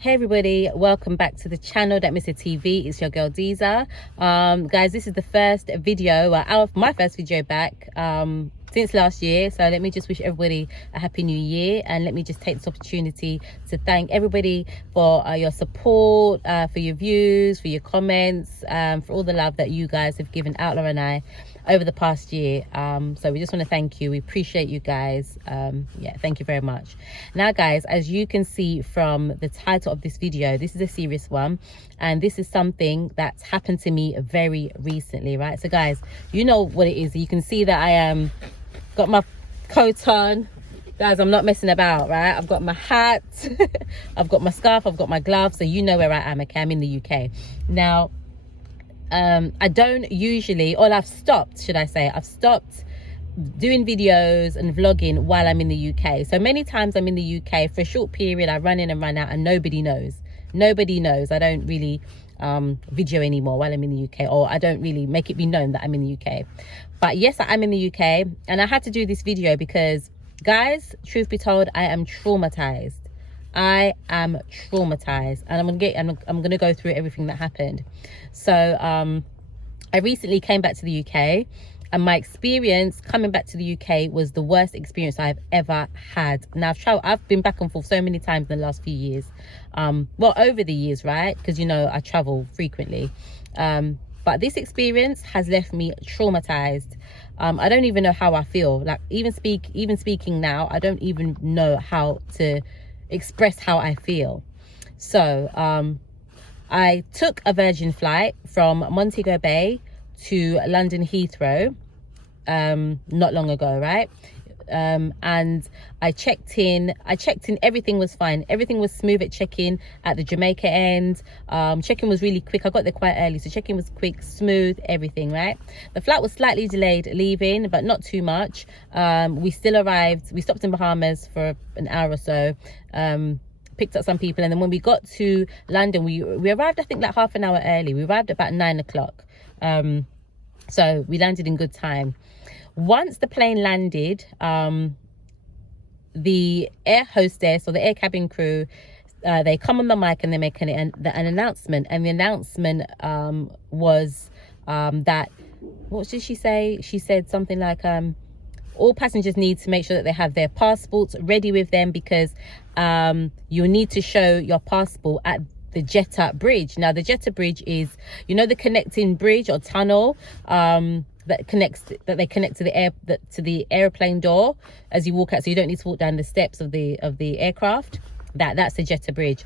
Hey everybody, welcome back to the channel That Mr. TV. It's your girl Diza. Guys, this is the first video, my first video back since last year. So let me just wish everybody a happy new year, and let me just take this opportunity to thank everybody for your support, for your views, for your comments, for all the love that you guys have given Outlaw and I over the past year. So we just want to thank you. We appreciate you guys. Yeah, thank you very much. Now guys, as you can see from the title of this video, this is a serious one, and this is something that's happened to me very recently, right? So guys, you know what it is. You can see that I am got my coat on, guys. I'm not messing about, right? I've got my hat I've got my scarf, I've got my gloves, so you know where I am. Okay, I'm in the UK now. I don't usually, or I've stopped, should I say, I've stopped doing videos and vlogging while I'm in the UK. So many times I'm in the UK for a short period, I run in and run out, and nobody knows. I don't really video anymore while I'm in the UK, or I don't really make it be known that I'm in the UK. But yes, I am in the UK, and I had to do this video because, guys, truth be told, I am traumatized. I am traumatized, and I'm gonna go through everything that happened. So I recently came back to the UK, and my experience coming back to the UK was the worst experience I've ever had. Now I've been back and forth so many times in the last few years, well, over the years, right? Because you know I travel frequently, but this experience has left me traumatized. I don't even know how I feel. Like even speaking now, I don't even know how to express how I feel. So I took a Virgin flight from Montego Bay to London Heathrow not long ago, right? And I checked in, everything was fine, everything was smooth at check-in at the Jamaica end. Check-in was really quick. I got there quite early, so check-in was quick, smooth, everything, right? The flight was slightly delayed leaving, but not too much. We still arrived, we stopped in Bahamas for an hour or so, picked up some people, and then when we got to London, we arrived, I think, like half an hour early. We arrived about 9 o'clock, so we landed in good time. Once the plane landed, the air hostess or the air cabin crew, they come on the mic and they make an announcement, and the announcement was that, what did she say? She said something like, all passengers need to make sure that they have their passports ready with them, because you'll need to show your passport at the Jeddah Bridge. Now the Jeddah Bridge is, you know, the connecting bridge or tunnel that they connect to the airplane door as you walk out, so you don't need to walk down the steps of the aircraft. That's the Jeddah Bridge.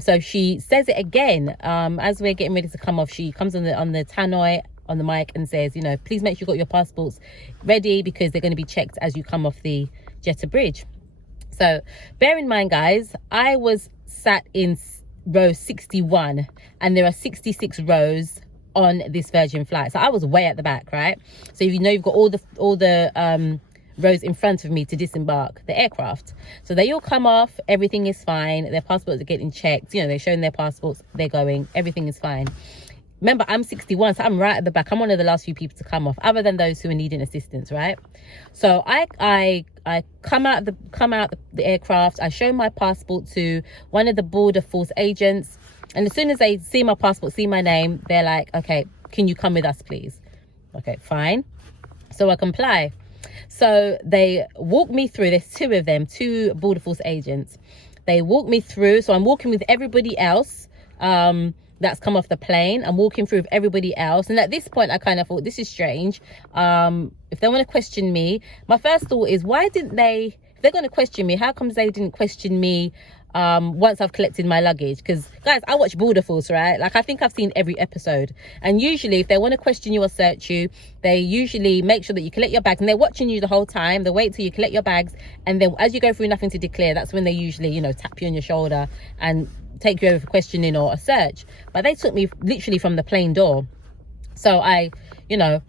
So she says it again as we're getting ready to come off. She comes on the tannoy on the mic and says, you know, please make sure you got your passports ready, because they're going to be checked as you come off the Jeddah Bridge. So bear in mind, guys, I was sat in row 61, and there are 66 rows on this Virgin flight, so I was way at the back, right? So you know, you've got all the rows in front of me to disembark the aircraft. So they all come off, everything is fine, their passports are getting checked, you know, they're showing their passports, they're going, everything is fine. Remember, I'm 61, so I'm right at the back. I'm one of the last few people to come off, other than those who are needing assistance, right? So I come out the aircraft. I show my passport to one of the border force agents, and as soon as they see my passport, see my name, they're like, okay, can you come with us, please? Okay, fine. So I comply. So they walk me through. There's two of them, two border force agents. They walk me through. So I'm walking with everybody else that's come off the plane. I'm walking through with everybody else, and at this point I kind of thought, this is strange. If they want to question me, my first thought is, why didn't they, if they're going to question me, how comes they didn't question me once I've collected my luggage? Because guys, I watch Border Force, right? Like, I think I've seen every episode, and usually if they want to question you or search you, they usually make sure that you collect your bags, and they're watching you the whole time. They wait till you collect your bags, and then as you go through nothing to declare, that's when they usually, you know, tap you on your shoulder and take you over for questioning or a search. But they took me literally from the plane door. So I didn't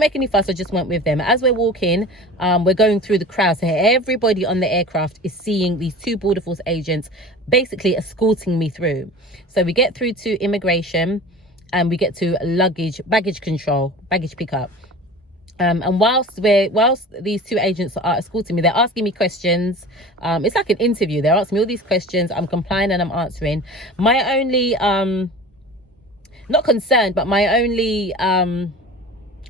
make any fuss. I just went with them. As we're walking, we're going through the crowd, so everybody on the aircraft is seeing these two border force agents basically escorting me through. So we get through to immigration, and we get to baggage control, baggage pickup. And whilst these two agents are escorting me, they're asking me questions. It's like an interview. They're asking me all these questions. I'm complying and I'm answering. My only not concerned, but my only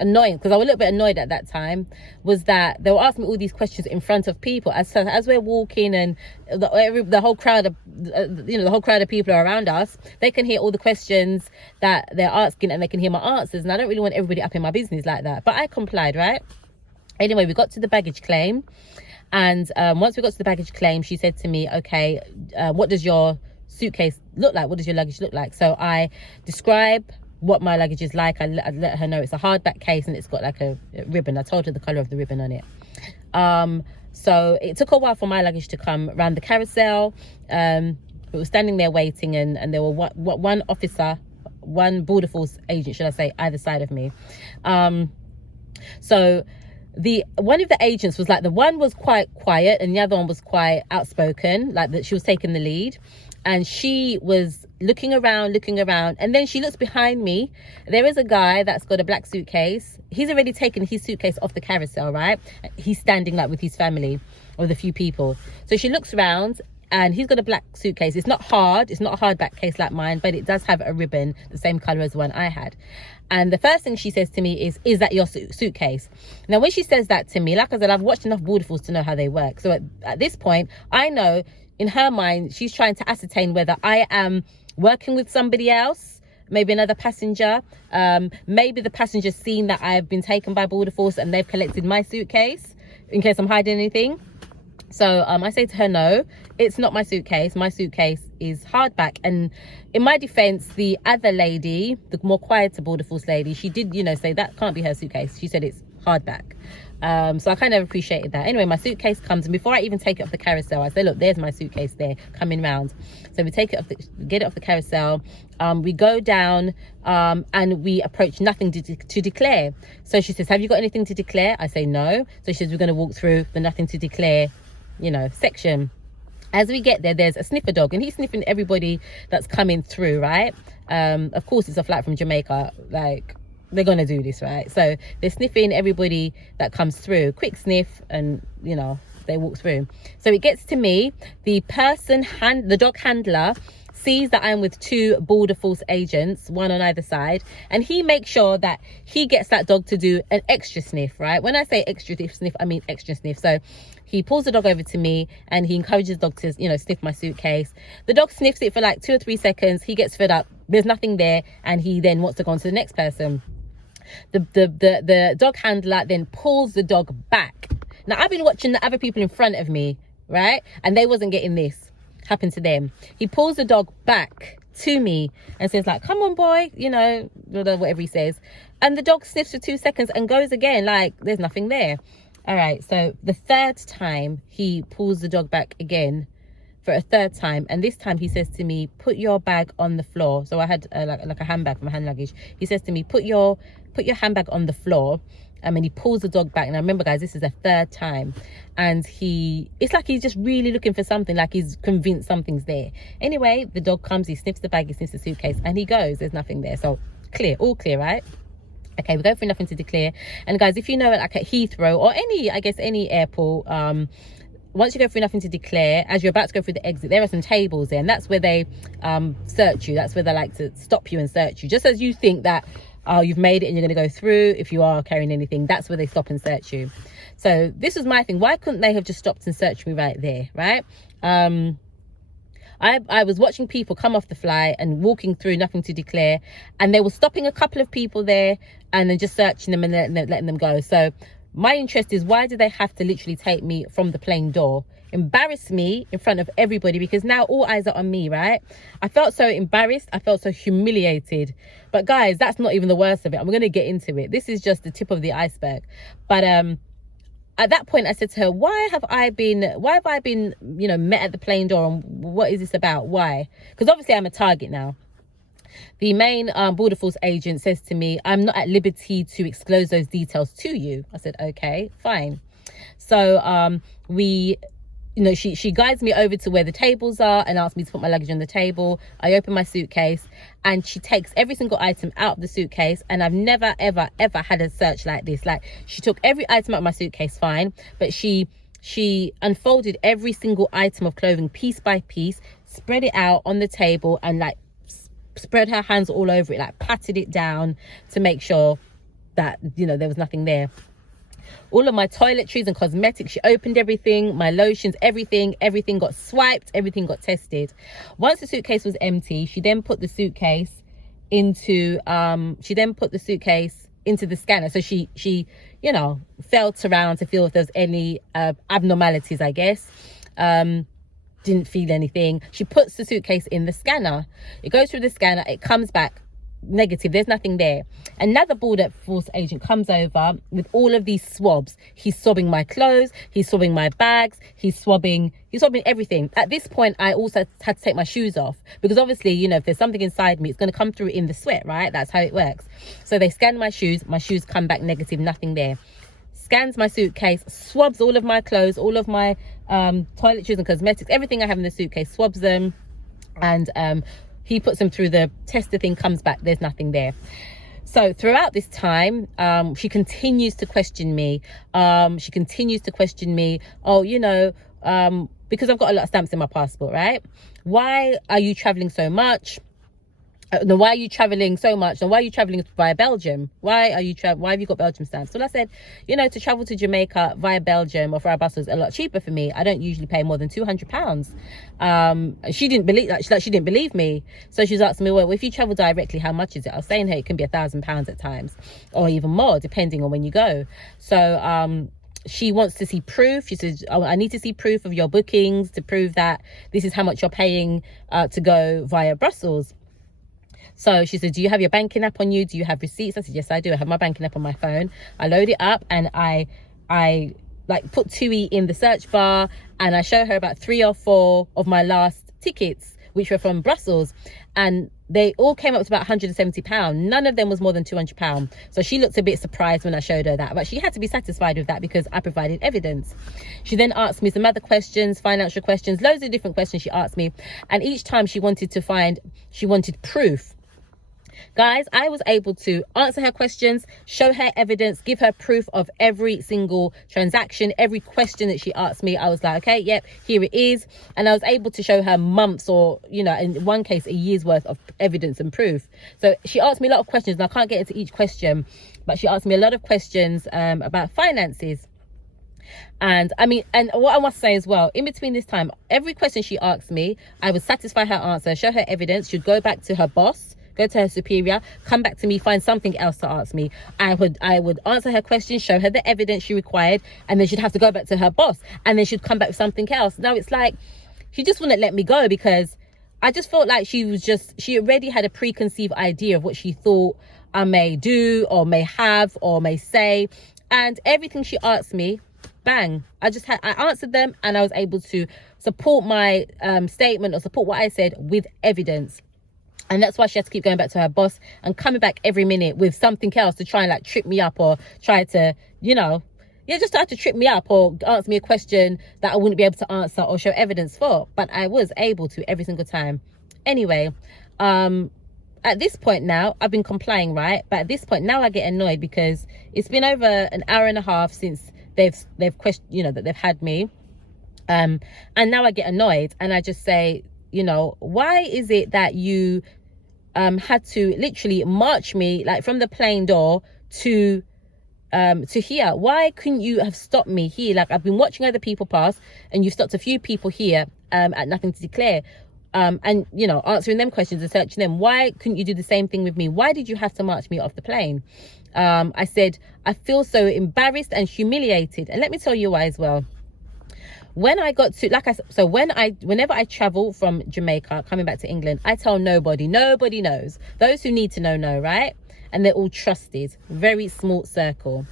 annoyance, because I was a little bit annoyed at that time, was that they were asking me all these questions in front of people as we're walking, and the whole crowd of the whole crowd of people are around us. They can hear all the questions that they're asking and they can hear my answers, and I don't really want everybody up in my business like that, but I complied, right? Anyway, we got to the baggage claim, and once we got to the baggage claim, she said to me, okay, what does your suitcase look like? What does your luggage look like? So I describe what my luggage is like. I let her know it's a hardback case and it's got like a ribbon. I told her the color of the ribbon on it. So it took a while for my luggage to come around the carousel. We were standing there waiting, and there were one officer, one border force agent, should I say, either side of me. So one of the agents was like, the one was quite quiet and the other one was quite outspoken, like that she was taking the lead. And she was looking around, and then she looks behind me. There is a guy that's got a black suitcase. He's already taken his suitcase off the carousel, right? He's standing like with his family, with a few people. So she looks around, and he's got a black suitcase. It's not a hardback case like mine, but it does have a ribbon, the same color as the one I had. And the first thing she says to me is that your suitcase? Now, when she says that to me, like I said, I've watched enough border force to know how they work. So at this point, I know in her mind, she's trying to ascertain whether I am working with somebody else, maybe another passenger. Maybe the passenger's seen that I've been taken by border force and they've collected my suitcase in case I'm hiding anything. So I say to her, no, it's not my suitcase. My suitcase is hardback. And in my defense, the other lady, the more quieter border force lady, she did, say that can't be her suitcase. She said it's hardback. So I kind of appreciated that. Anyway, my suitcase comes, and before I even take it off the carousel, I say, look, there's my suitcase there coming round. So we take it off, get it off the carousel. We go down, and we approach nothing to declare. So she says, have you got anything to declare? I say no. So she says, we're going to walk through the nothing to declare, section. As we get there, there's a sniffer dog, and he's sniffing everybody that's coming through, right? Of course, it's a flight from Jamaica, like, they're gonna do this, right? So they're sniffing everybody that comes through. Quick sniff, and they walk through. So it gets to me. The dog handler sees that I'm with two border force agents, one on either side, and he makes sure that he gets that dog to do an extra sniff, right? When I say extra sniff, I mean extra sniff. So he pulls the dog over to me and he encourages the dog to, sniff my suitcase. The dog sniffs it for like 2 or 3 seconds. He gets fed up. There's nothing there, and he then wants to go on to the next person. The dog handler then pulls the dog back. Now, I've been watching the other people in front of me, right? And they wasn't getting this. Happened to them. He pulls the dog back to me and says like, come on, boy, whatever he says. And the dog sniffs for 2 seconds and goes again, like there's nothing there. All right, so the third time he pulls the dog back again for a third time, and this time he says to me, put your bag on the floor. So I had like a handbag for my hand luggage. He says to me, put your handbag on the floor. And he pulls the dog back. And I remember, guys, this is the third time, and it's like he's just really looking for something, like he's convinced something's there. Anyway, the dog comes, he sniffs the bag, he sniffs the suitcase, and he goes. There's nothing there. So all clear, right? Okay, we go through nothing to declare. And guys, if you know, like at Heathrow or any airport, once you go through nothing to declare, as you're about to go through the exit, there are some tables there, and that's where they search you. That's where they like to stop you and search you. Just as you think that you've made it and you're going to go through, if you are carrying anything, that's where they stop and search you. So this was my thing. Why couldn't they have just stopped and searched me right there, right? I was watching people come off the flight and walking through nothing to declare, and they were stopping a couple of people there and then just searching them and letting them go. So my interest is, why do they have to literally take me from the plane door, embarrass me in front of everybody, because now all eyes are on me, right? I felt so embarrassed. I felt so humiliated. But guys, that's not even the worst of it. I'm going to get into it. This is just the tip of the iceberg. But at that point, I said to her, why have I been, met at the plane door, and what is this about? Why? Because obviously I'm a target now. The main border force agent says to me, I'm not at liberty to disclose those details to you. I said, okay, fine. So we you know, she guides me over to where the tables are and asks me to put my luggage on the table. I open my suitcase and she takes every single item out of the suitcase, and I've never ever had a search like this. Like, she took every item out of my suitcase, fine, but she unfolded every single item of clothing piece by piece, spread it out on the table, and like spread her hands all over it, like patted it down to make sure that, you know, there was nothing there. All of my toiletries and cosmetics, she opened everything, my lotions, everything got swiped, everything got tested. Once the suitcase was empty, she then put the suitcase into the scanner. So she you know, felt around to feel if there's any abnormalities, I guess. Didn't feel anything. She puts the suitcase in the scanner. It goes through the scanner, it comes back negative, there's nothing there. Another border force agent comes over with all of these swabs. He's swabbing my clothes, he's swabbing my bags, he's swabbing everything. At this point, I also had to take my shoes off, because obviously, you know, if there's something inside me, it's going to come through in the sweat, right? That's how it works. So they scan my shoes come back negative, nothing there. Scans my suitcase, swabs all of my clothes, all of my toiletries and cosmetics, everything I have in the suitcase, swabs them, and he puts them through the tester thing, comes back, there's nothing there. So throughout this time, she continues to question me. Oh, you know, because I've got a lot of stamps in my passport, right? Why are you traveling so much? No, why are you traveling so much? And why are you traveling via Belgium? Why have you got Belgium stamps? Well, I said, you know, to travel to Jamaica via Belgium or via Brussels is a lot cheaper for me. I don't usually pay more than £200. She didn't believe me. So she's asking me, well, if you travel directly, how much is it? I was saying, hey, it can be £1,000 at times, or even more, depending on when you go. So she wants to see proof. She says, oh, I need to see proof of your bookings to prove that this is how much you're paying to go via Brussels. So she said, do you have your banking app on you? Do you have receipts? I said, yes, I do. I have my banking app on my phone. I load it up and I like put TUI in the search bar, and I show her about 3 or 4 of my last tickets, which were from Brussels, and they all came up to about £170. None of them was more than £200. So she looked a bit surprised when I showed her that, but she had to be satisfied with that because I provided evidence. She then asked me some other questions, financial questions, loads of different questions she asked me, and each time she wanted proof. Guys, I was able to answer her questions, show her evidence, give her proof of every single transaction, every question that she asked me. I was like, okay, yep, here it is. And I was able to show her months, or, you know, in one case, a year's worth of evidence and proof. So she asked me a lot of questions, and I can't get into each question, but she asked me a lot of questions about finances. And I mean, and what I must say as well, in between this time, every question she asked me, I would satisfy her answer, show her evidence. She'd go back to her boss, go to her superior, come back to me, find something else to ask me. I would answer her questions, show her the evidence she required, and then she'd have to go back to her boss, and then she'd come back with something else. Now it's like she just wouldn't let me go, because I just felt like she already had a preconceived idea of what she thought I may do or may have or may say. And everything she asked me, bang, I answered them, and I was able to support my statement or support what I said with evidence. And that's why she had to keep going back to her boss and coming back every minute with something else to try and like trip me up, or try to, you know, just try to trip me up or answer me a question that I wouldn't be able to answer or show evidence for. But I was able to every single time. Anyway, at this point now, I've been complying, right? But at this point now, I get annoyed because it's been over an hour and a half since they've questioned, you know, that they've had me. And now I get annoyed, and I just say, you know, why is it that you had to literally march me like from the plane door to here? Why couldn't you have stopped me here? Like, I've been watching other people pass, and you've stopped a few people here at nothing to declare, and, you know, answering them questions and searching them. Why couldn't you do the same thing with me? Why did you have to march me off the plane? I said, I feel so embarrassed and humiliated. And let me tell you why as well. When I got to, like I said, so whenever I travel from Jamaica coming back to England, I tell nobody knows. Those who need to know, right? And they're all trusted, very small circle.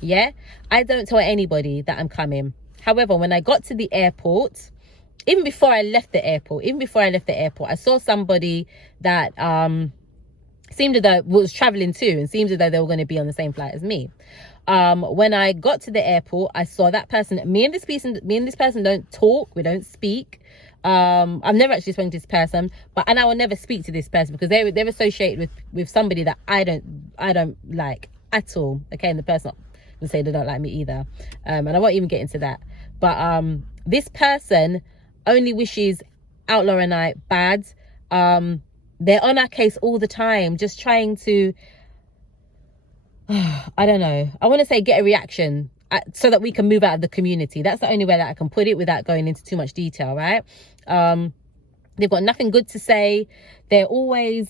Yeah, I don't tell anybody that I'm coming. However, when I got to the airport, even before I left the airport, I saw somebody that seemed as though was traveling too, and seemed as though they were going to be on the same flight as me. When I got to the airport, I saw that person. Me and this person don't talk, we don't speak. I've never actually spoken to this person, and I will never speak to this person because they're associated with somebody that I don't like at all. Okay, and the person will say they don't like me either, and I won't even get into that. But this person only wishes Outlaw and I bad. They're on our case all the time, just trying to I don't know, I want to say get a reaction so that we can move out of the community. That's the only way that I can put it without going into too much detail, right? They've got nothing good to say. They're always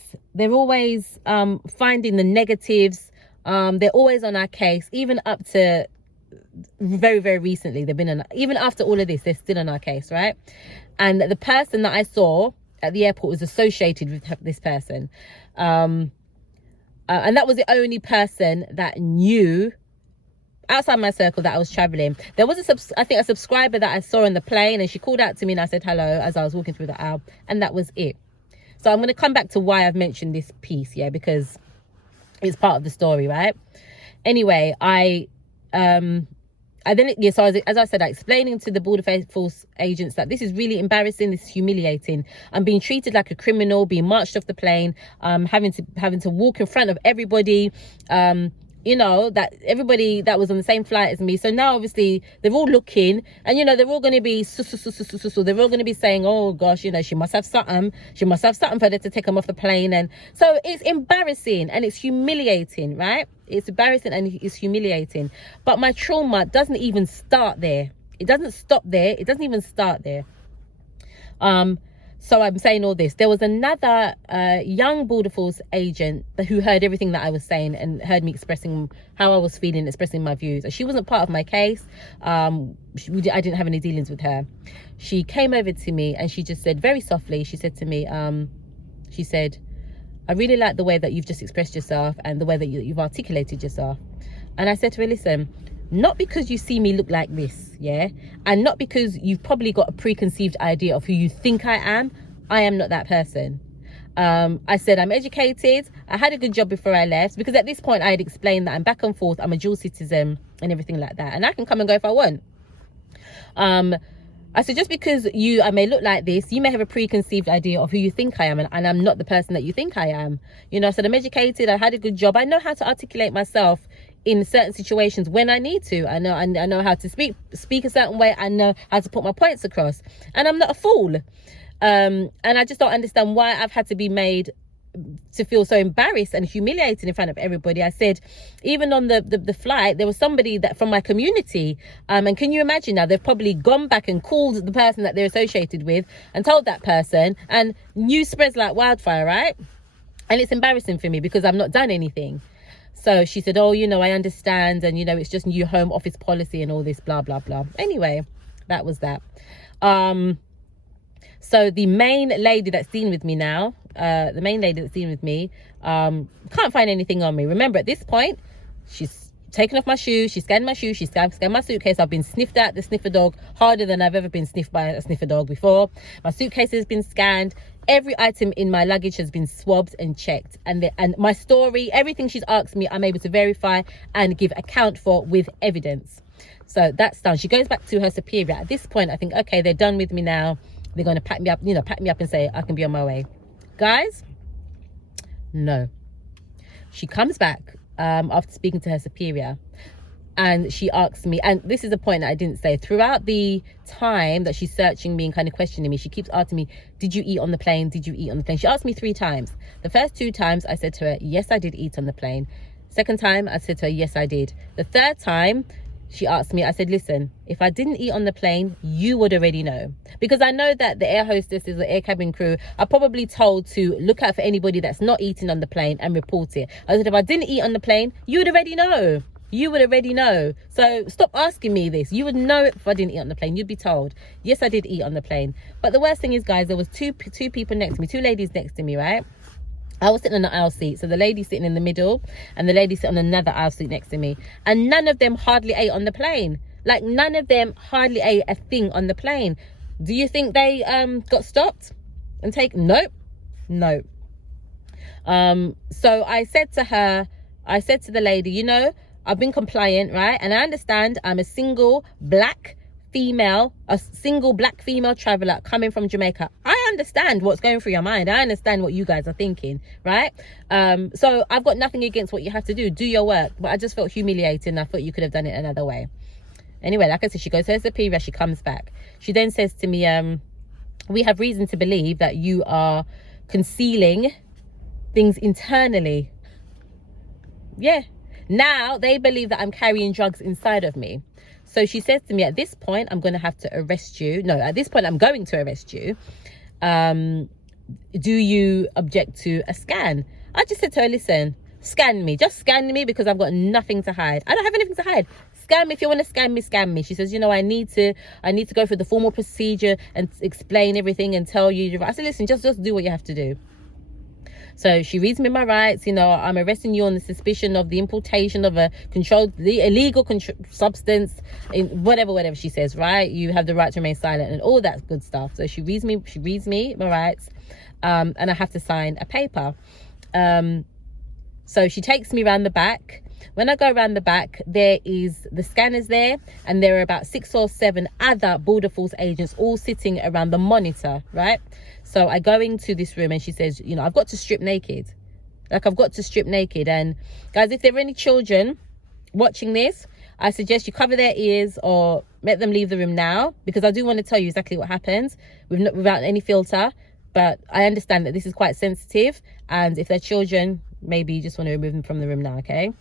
finding the negatives. They're always on our case, even up to very, very recently. They've been even after all of this, they're still on our case, right? And the person that I saw at the airport was associated with this person, and that was the only person that knew outside my circle that I was traveling. There was I think a subscriber that I saw on the plane, and she called out to me and I said hello as I was walking through the aisle, and that was it. So I'm going to come back to why I've mentioned this piece, yeah, because it's part of the story, right? Anyway, so as I said, explaining to the Border Force agents that this is really embarrassing, this is humiliating. I'm being treated like a criminal, being marched off the plane, having to walk in front of everybody, you know, that everybody that was on the same flight as me. So now obviously they're all looking, and you know, they're all going to be they're all going to be saying, oh gosh, you know, she must have something for her to take them off the plane. And so it's embarrassing and it's humiliating, right? It's embarrassing and it's humiliating. But my trauma doesn't even start there. It doesn't stop there. It doesn't even start there. So I'm saying all this. There was another young Border Force agent who heard everything that I was saying and heard me expressing how I was feeling, expressing my views. She wasn't part of my case. I didn't have any dealings with her. She came over to me and she just said very softly, she said to me, she said, I really like the way that you've just expressed yourself and the way that you've articulated yourself. And I said to her, listen, not because you see me look like this, yeah, and not because you've probably got a preconceived idea of who you think I am not that person. I said I'm educated, I had a good job before I left, because at this point I had explained that I'm back and forth, I'm a dual citizen and everything like that, and I can come and go if I want. I said, just because I may look like this, you may have a preconceived idea of who you think I am, and I'm not the person that you think I am. You know, I said I'm educated, I had a good job, I know how to articulate myself in certain situations when I need to. I know how to speak a certain way. I know how to put my points across, and I'm not a fool. And I just don't understand why I've had to be made to feel so embarrassed and humiliated in front of everybody. I said, even on the flight, there was somebody that from my community, and can you imagine now, they've probably gone back and called the person that they're associated with and told that person, and news spreads like wildfire, right? And it's embarrassing for me because I've not done anything. So she said, oh, you know, I understand, and you know, it's just new home office policy and all this blah blah blah. Anyway, that was that. So the main lady that's dealing with me now, can't find anything on me. Remember, at this point, she's taken off my shoes, she's scanned my shoes, she's scanned my suitcase. I've been sniffed at the sniffer dog harder than I've ever been sniffed by a sniffer dog before. My suitcase has been scanned. Every item in my luggage has been swabbed and checked, and my story, everything she's asked me, I'm able to verify and give account for with evidence. So that's done. She goes back to her superior. At this point, I think, okay, they're done with me now. They're going to pack me up and say I can be on my way. Guys, no. She comes back after speaking to her superior, and she asks me, and this is the point that I didn't say, throughout the time that she's searching me and kind of questioning me, she keeps asking me, did you eat on the plane? Did you eat on the plane? She asked me 3 times. The first 2 times I said to her, yes, I did eat on the plane. Second time I said to her, yes, I did. The third time she asked me, I said, listen, if I didn't eat on the plane, you would already know. Because I know that the air hostesses or air cabin crew are probably told to look out for anybody that's not eating on the plane and report it. I said, if I didn't eat on the plane, you would already know. You would already know. So stop asking me this. You would know if I didn't eat on the plane. You'd be told. Yes, I did eat on the plane. But the worst thing is, guys, there was two people next to me, 2 ladies next to me, right? I was sitting on the aisle seat, so the lady sitting in the middle and the lady sitting on another aisle seat next to me, and none of them hardly ate on the plane. Like, none of them hardly ate a thing on the plane. Do you think they got stopped and taken? Nope. So I said to the lady, you know, I've been compliant, right? And I understand I'm a single black female traveler coming from Jamaica. I understand what's going through your mind. I understand what you guys are thinking, right? So I've got nothing against what you have to do your work, but I just felt humiliated, and I thought you could have done it another way. Anyway, like I said, she goes to her superior, she comes back. She then says to me, we have reason to believe that you are concealing things internally. Yeah. Now they believe that I'm carrying drugs inside of me. So she says to me, at this point, I'm going to have to arrest you. No, at this point, I'm going to arrest you. Do you object to a scan? I just said to her, listen, scan me. Just scan me, because I've got nothing to hide. I don't have anything to hide. Scan me. If you want to scan me, scan me. She says, you know, I need to go through the formal procedure and explain everything and tell you. I said, listen, just do what you have to do. So she reads me my rights. You know, I'm arresting you on the suspicion of the importation of a illegal substance, in whatever she says, right? You have the right to remain silent and all that good stuff. So she reads me my rights, and I have to sign a paper. So she takes me around the back. When I go around the back, there is the scanners there, and there are about 6 or 7 other border force agents all sitting around the monitor, right? So I go into this room, and she says, you know, I've got to strip naked. Like, I've got to strip naked. And guys, if there are any children watching this, I suggest you cover their ears or let them leave the room now, because I do want to tell you exactly what happens without any filter. But I understand that this is quite sensitive, and if they're children, maybe you just want to remove them from the room now, okay?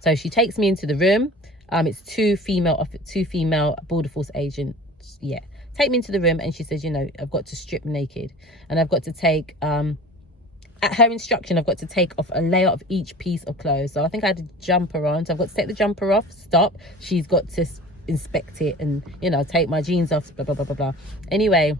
So she takes me into the room. It's two female border force agents. Yeah, take me into the room, and she says, you know, I've got to strip naked, and I've got to take at her instruction, I've got to take off a layer of each piece of clothes. So I think I had a jumper on, so I've got to take the jumper off. Stop. She's got to inspect it and, you know, take my jeans off. Blah blah blah blah blah. Anyway,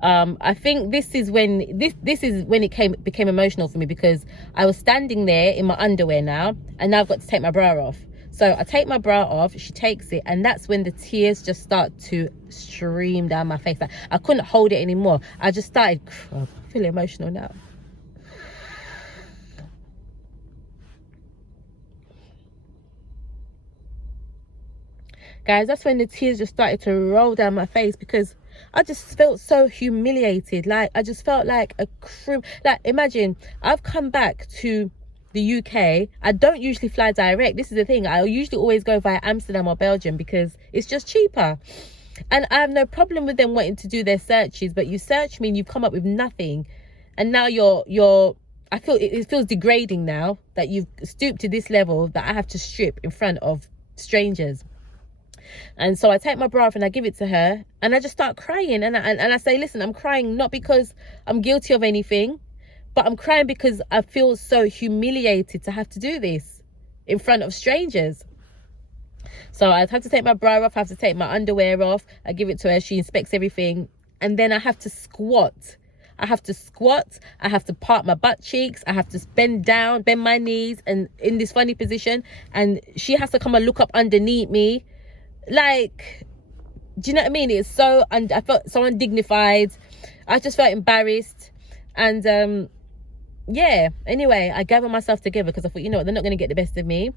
I think this is when it became emotional for me, because I was standing there in my underwear now, and now I've got to take my bra off. So I take my bra off, she takes it, and that's when the tears just start to stream down my face. Like, I couldn't hold it anymore. I just started crying. I feel emotional now. Guys, that's when the tears just started to roll down my face, because I just felt so humiliated. Like, I just felt like a crew. Like, imagine, I've come back to the UK. I don't usually fly direct. This is the thing. I usually always go via Amsterdam or Belgium, because it's just cheaper. And I have no problem with them wanting to do their searches, but you search me and you've come up with nothing. And now I feel it feels degrading now that you've stooped to this level that I have to strip in front of strangers. And so I take my bra off and I give it to her, and I just start crying, and I say, listen, I'm crying not because I'm guilty of anything, but I'm crying because I feel so humiliated to have to do this in front of strangers. So I have to take my bra off, I have to take my underwear off, I give it to her, she inspects everything, and then I have to squat. I have to part my butt cheeks, I have to bend my knees, and in this funny position, and she has to come and look up underneath me. Like, do you know what I mean? It's so, and I felt so undignified. I just felt embarrassed. And yeah, anyway, I gathered myself together, because I thought, you know what, they're not going to get the best of me.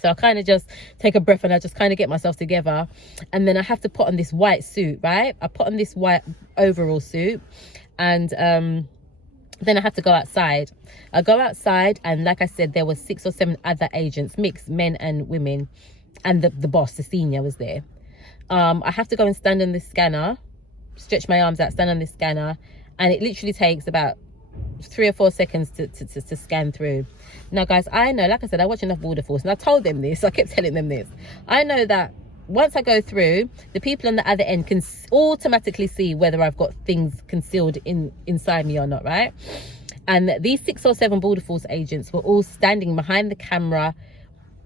So I kind of just take a breath, and I just kind of get myself together. And then I have to put on this white suit, right? I put on this white overall suit, and then I have to go outside. I go outside, and like I said, there were 6 or 7 other agents, mixed men and women. And the boss, the senior, was there. I have to go and stand on this scanner, stretch my arms out, stand on this scanner, and it literally takes about 3 or 4 seconds to scan through. Now, guys, I know, like I said, I watch enough Border Force, and I told them this. I kept telling them this. I know that once I go through, the people on the other end can automatically see whether I've got things concealed inside me or not, right? And these 6 or 7 Border Force agents were all standing behind the camera.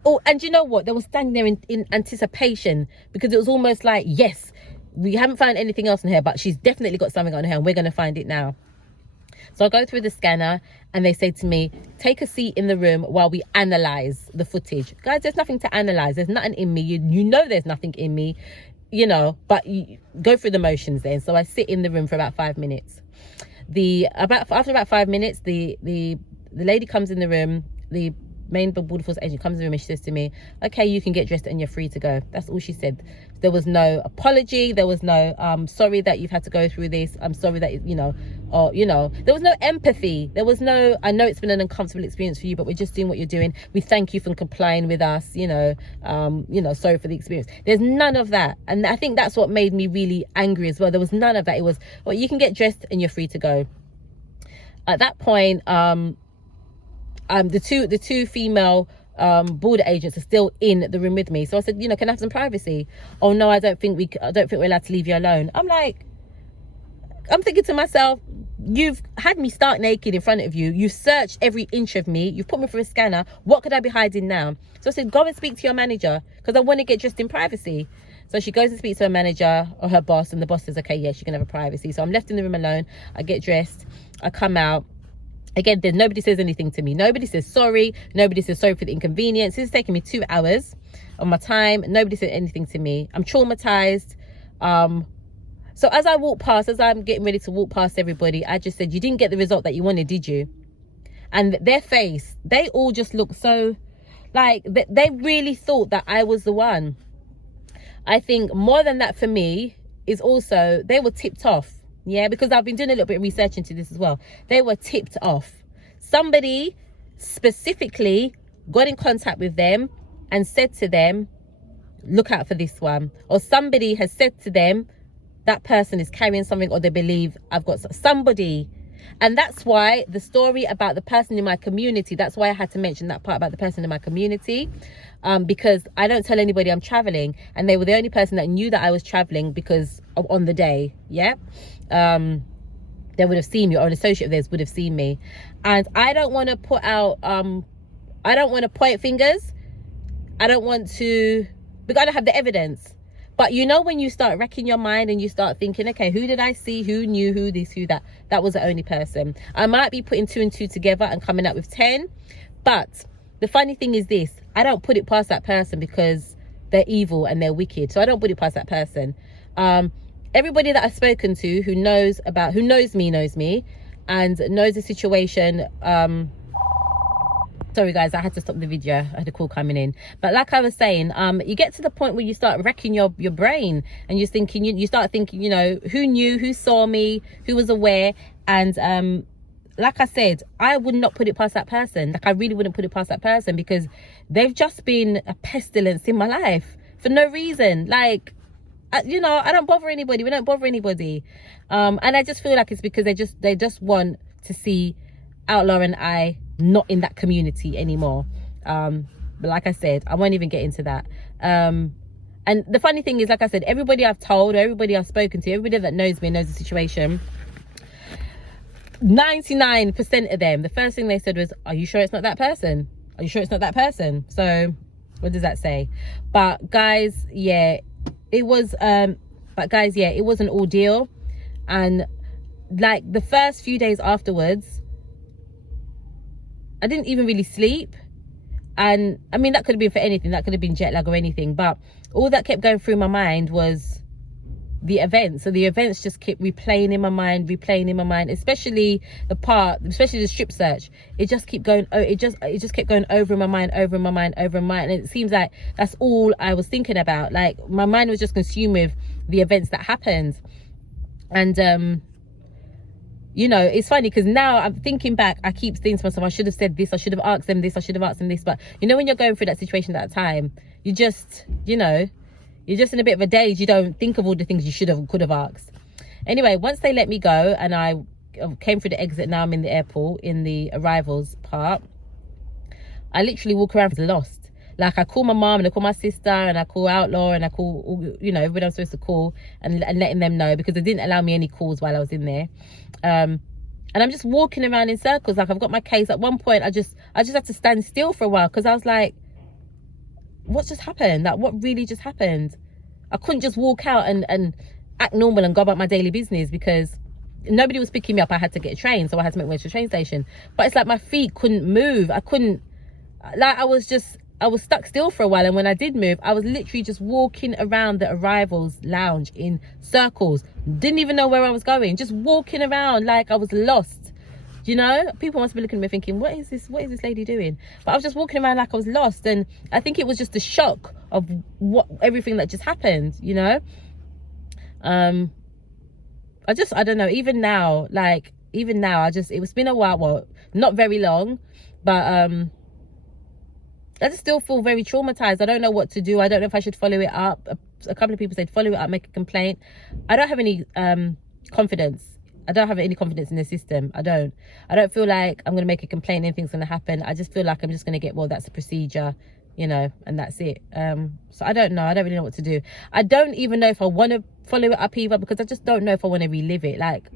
Oh, and you know what? They were standing there in anticipation, because it was almost like, yes, we haven't found anything else on her, but she's definitely got something on her, and we're going to find it now. So I go through the scanner, and they say to me, take a seat in the room while we analyze the footage. Guys, there's nothing to analyze. There's nothing in me. You know there's nothing in me, you know, but you go through the motions then. So I sit in the room for about 5 minutes. After about 5 minutes, the lady comes in the room, the main border force agent comes in the room and she says to me, okay, you can get dressed and you're free to go. That's all she said. There was no apology. There was no sorry that you've had to go through this. I'm sorry that, you know, or, you know, there was no empathy. There was no, I know it's been an uncomfortable experience for you, but we're just doing what you're doing. We thank you for complying with us, you know, sorry for the experience. There's none of that. And I think that's what made me really angry as well. There was none of that. It was, well, you can get dressed and you're free to go. At that point, the two female border agents are still in the room with me. So I said, you know, can I have some privacy? Oh no, I don't think we're allowed to leave you alone. I'm thinking to myself, you've had me start naked in front of you. You've searched every inch of me. You've put me through a scanner. What could I be hiding now? So I said, go and speak to your manager, because I want to get dressed in privacy. So she goes and speaks to her manager or her boss, and the boss says, okay, yeah, she can have a privacy. So I'm left in the room alone. I get dressed. I come out. Again, nobody says anything to me. Nobody says sorry. Nobody says sorry for the inconvenience. This is taking me 2 hours of my time. Nobody said anything to me. I'm traumatized. So as I walk past, as I'm getting ready to walk past everybody, I just said, you didn't get the result that you wanted, did you? And their face, they all just looked so, like, they really thought that I was the one. I think more than that for me is also, they were tipped off. Yeah, because I've been doing a little bit of research into this as well. They were tipped off. Somebody specifically got in contact with them and said to them, look out for this one. Or somebody has said to them, that person is carrying something, or they believe I've got somebody. And that's why the story about the person in my community, that's why I had to mention that part about the person in my community, because I don't tell anybody I'm traveling, and they were the only person that knew that I was traveling because on the day. Yeah. They would have seen me, or an associate of theirs would have seen me. And I don't want to put out, I don't want to point fingers. I don't want to, because I don't have the evidence. But you know, when you start wrecking your mind and you start thinking, okay, who did I see? Who knew? Who this? Who that? That was the only person. I might be putting 2 and 2 together and coming up with 10. But the funny thing is this, I don't put it past that person because they're evil and they're wicked. So I don't put it past that person. Everybody that I've spoken to who knows me and knows the situation. Sorry guys, I had to stop the video. I had a call coming in. But like I was saying, you get to the point where you start wrecking your brain, and you're thinking, you start thinking, you know, who knew, who saw me, who was aware. And like I said, I would not put it past that person. Like, I really wouldn't put it past that person, because they've just been a pestilence in my life for no reason. Like, you know, I don't bother anybody. We don't bother anybody. And I just feel like it's because they just want to see Outlaw and I not in that community anymore. But like I said, I won't even get into that. And the funny thing is, like I said, everybody I've told, everybody I've spoken to, everybody that knows me, knows the situation, 99% of them, the first thing they said was, are you sure it's not that person? Are you sure it's not that person? So what does that say? But guys, yeah, it was an ordeal. And like the first few days afterwards, I didn't even really sleep. And I mean, that could have been for anything. That could have been jet lag or anything. But all that kept going through my mind was the events. So the events just kept replaying in my mind, especially the strip search. It just kept going. It just kept going over in my mind. And it seems like that's all I was thinking about. Like, my mind was just consumed with the events that happened. And you know, it's funny because now I'm thinking back, I keep thinking to myself, I should have said this, I should have asked them this, I should have asked them this. But you know, when you're going through that situation at that time, you just, you know, you're just in a bit of a daze. You don't think of all the things you should have, could have asked. Anyway, once they let me go and I came through the exit, now I'm in the airport, in the arrivals part, I literally walk around lost. Like, I call my mom and I call my sister and I call Outlaw and I call, you know, everybody I'm supposed to call and letting them know, because they didn't allow me any calls while I was in there. And I'm just walking around in circles. Like, I've got my case. At one point, I just had to stand still for a while, because I was like, what just happened? Like, what really just happened? I couldn't just walk out and act normal and go about my daily business, because nobody was picking me up. I had to get a train, so I had to make my way to the train station. But it's like my feet couldn't move. I couldn't, like, I was stuck still for a while. And when I did move, I was literally just walking around the arrivals lounge in circles. Didn't even know where I was going. Just walking around like I was lost. you know, people must be looking at me thinking, what is this lady doing? But I was just walking around like I was lost, and I think it was just the shock of everything that just happened, you know. I don't know, even now, it's been a while, well, not very long, but I just still feel very traumatized. I don't know what to do. I don't know if I should follow it up. A couple of people said follow it up, make a complaint. I don't have any confidence. I don't have any confidence in the system. I don't feel like I'm going to make a complaint, anything's going to happen. I just feel like I'm just going to get, well, that's the procedure, you know, and that's it. So I don't know. I don't really know what to do. I don't even know if I want to follow it up either, because I just don't know if I want to relive it. Like,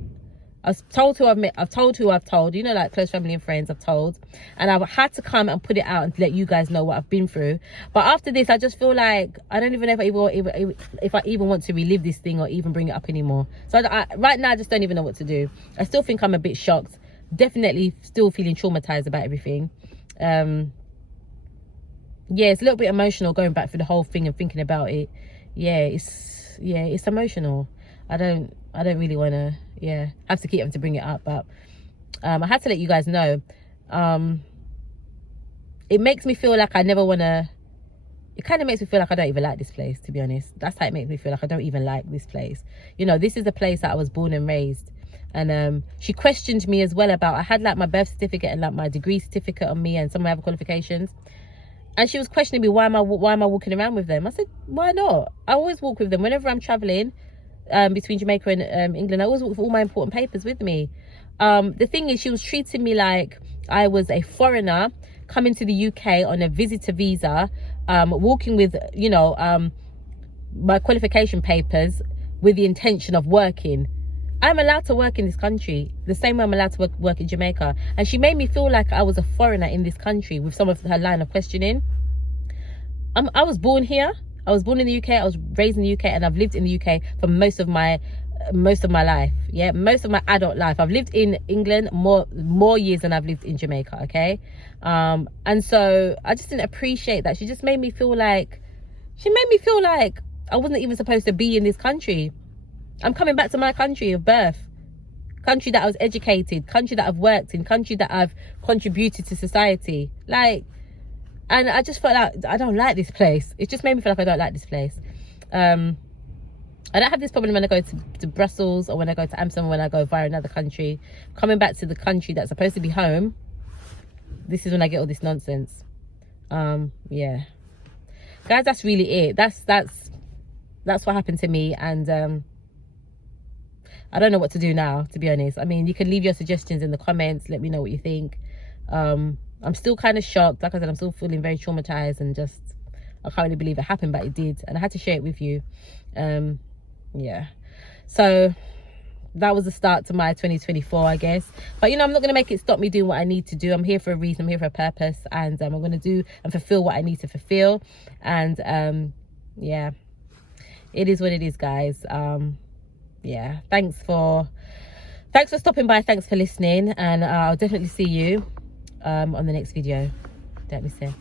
I've told who I've met, I've told, you know, like close family and friends, I've told, and I've had to come and put it out and let you guys know what I've been through. But after this, I just feel like I don't even know if I even want to relive this thing or even bring it up anymore. So right now, I just don't even know what to do. I still think I'm a bit shocked, definitely still feeling traumatized about everything. Yeah, it's a little bit emotional going back through the whole thing and thinking about it. Yeah, it's emotional. I don't really want to, have to keep having to bring it up, but I had to let you guys know. It makes me feel like I never want to, it kind of makes me feel like I don't even like this place, to be honest. That's how it makes me feel, like I don't even like this place. You know, this is the place that I was born and raised. And she questioned me as well about, I had like my birth certificate and like my degree certificate on me and some of my other qualifications. And she was questioning me, why am I walking around with them? I said, why not? I always walk with them whenever I'm traveling between Jamaica and England. I always walk with all my important papers with me. The thing is, she was treating me like I was a foreigner coming to the UK on a visitor visa, walking with, you know, my qualification papers with the intention of working. I'm allowed to work in this country the same way I'm allowed to work in Jamaica. And she made me feel like I was a foreigner in this country with some of her line of questioning. I was born here. I was born in the UK. I was raised in the UK, and I've lived in the UK for most of my life. Yeah, most of my adult life. I've lived in England more years than I've lived in Jamaica. Okay, and so I just didn't appreciate that. She just made me feel like I wasn't even supposed to be in this country. I'm coming back to my country of birth, country that I was educated, country that I've worked in, country that I've contributed to society. Like, and I just felt like I don't like this place. It just made me feel like I don't like this place. I don't have this problem when I go to Brussels or when I go to Amsterdam or when I go via another country. Coming back to the country that's supposed to be home, this is when I get all this nonsense. Yeah. Guys, that's really it. That's what happened to me, and I don't know what to do now, to be honest. I mean, you can leave your suggestions in the comments. Let me know what you think. I'm still kind of shocked. Like I said, I'm still feeling very traumatized, and just, I can't really believe it happened, but it did. And I had to share it with you. Yeah. So that was the start to my 2024, I guess. But, you know, I'm not going to make it stop me doing what I need to do. I'm here for a reason. I'm here for a purpose. And I'm going to do and fulfill what I need to fulfill. And, yeah, it is what it is, guys. Yeah, thanks for stopping by, thanks for listening, and I'll definitely see you on the next video. Don't miss it.